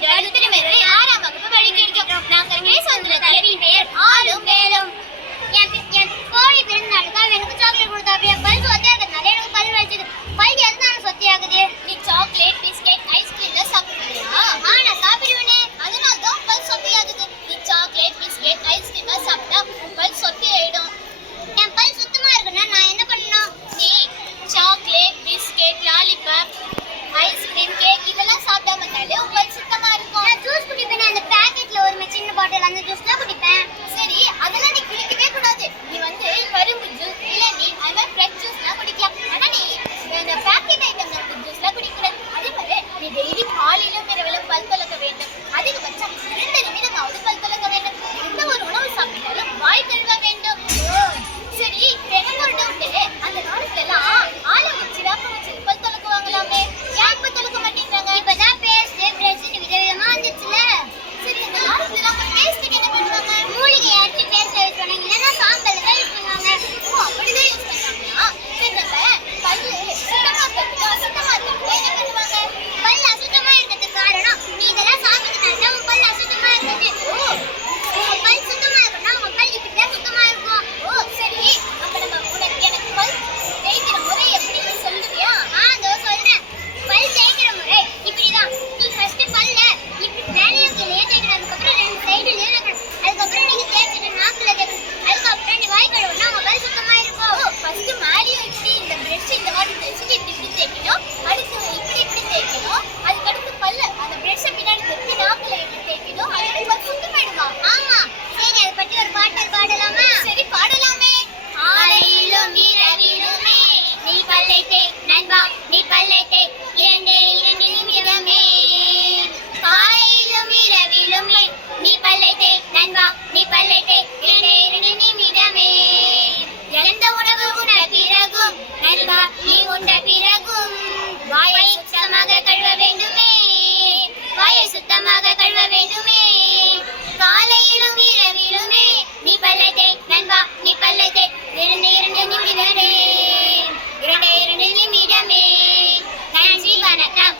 Jadi వీడియోలు అన్నీ చూస్తే పల్లైతే నన్బా నీ పల్లైతే ఈ రెండు